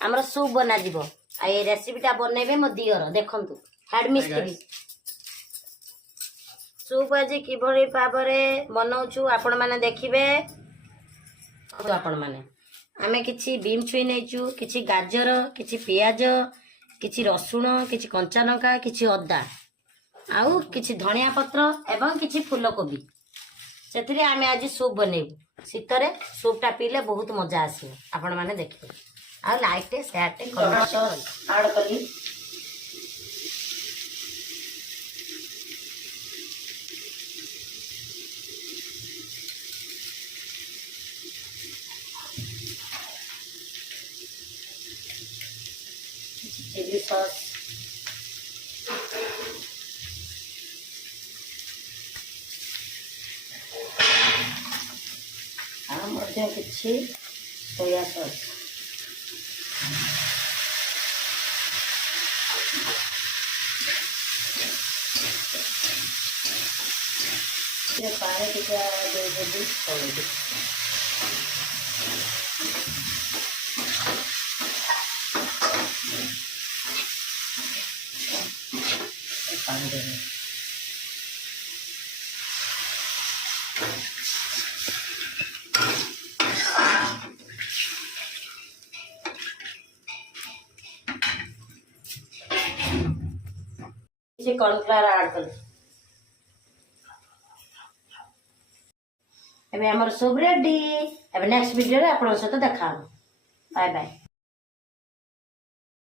आमर सूप बना जीवो आ ये रेसिपीटा बनैबे मो दियर देखंतु हेड मिस्त्री सूप आज किभଳି भाबरे बनाउछु आपण माने देखिबे आपण माने आमे किछि बीम छुई नेचु किछि गाजर किछि पियाज किछि रसुण किछि कंचा लंका किछि अदा आउ किछि धनिया पत्र एवं किछि फूलकोबी सेतिरे आमे आज सूप बनेबु शीतरे सूपटा पीले बहुत मजा आसी आपण माने देखिबे आ लाइक टे शेयर टे कमेंट ऐड कली चिली सॉस किसी सोया सॉस पानी टिका देदेवी हलदी पानी देवे कॉर्नफ्लावर ऐड कर एबे हमर सब रेडी एबे नेक्स्ट वीडियो रे आपन सहित देखा बाय बाय।